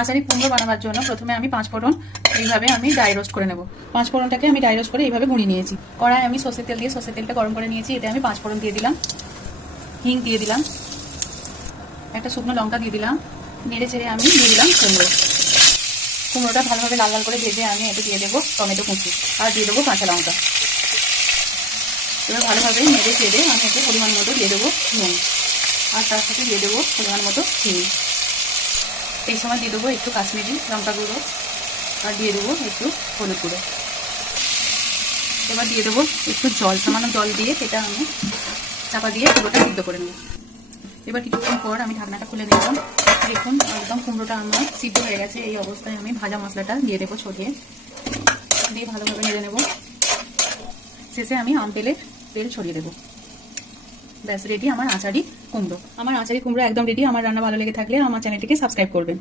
আচারি কুমড়ো বানাবার জন্য প্রথমে আমি 5 ফোড়ন এইভাবে আমি ড্রাই রোস্ট করে নেব। 5 ফোড়নটাকে আমি ড্রাই রোস্ট করে এইভাবে গুঁড়িয়ে নিয়েছি। কড়াই আমি সর্ষের তেল দিয়ে সর্ষের তেলটা গরম করে নিয়েছি। এতে আমি 5 ফোড়ন দিয়ে দিলাম, হিং দিয়ে দিলাম, একটা শুকনো লঙ্কা দিয়ে দিলাম, নেড়ে চেড়ে আমি দিয়ে দিলাম কুমড়োটা ভালোভাবে লাল লাল করে ভেজে আমি এতে দিয়ে দেবো টমেটো কুচি আর দিয়ে দেবো কাঁচা লঙ্কা। এবার ভালোভাবে নেড়ে চেড়ে আমি এতে পরিমাণ মতো দিয়ে দেবো নুন আর তার সাথে দিয়ে দেবো পরিমাণ মতো চিনি। এই সময় দিয়ে দেবো একটু কাশ্মীরি লঙ্কা গুঁড়ো আর দিয়ে দেবো একটু হলুদ গুঁড়ো। এবার দিয়ে দেবো একটু জল, সামান্য জল দিয়ে সেটা আমি চাপা দিয়ে পুরোটা সিদ্ধ করে নেব। এবার কিছুক্ষণ পর আমি ঢাকনাটা খুলে নিলাম। দেখুন একদম কুমড়োটা আমার সিদ্ধ হয়ে গেছে। এই অবস্থায় আমি ভাজা মশলাটা দিয়ে দেবো ছড়িয়ে, দিয়ে ভালোভাবে নেড়ে নেব। শেষে আমি আম তেল ছড়িয়ে দেবো। ব্যাস রেডি আমার আচারি কুমড়ো। আমার আচারি কুমড়ো একদম রেডি। আমার রান্না ভালো লেগে থাকলে আমার চ্যানেলটিকে সাবস্ক্রাইব করবেন।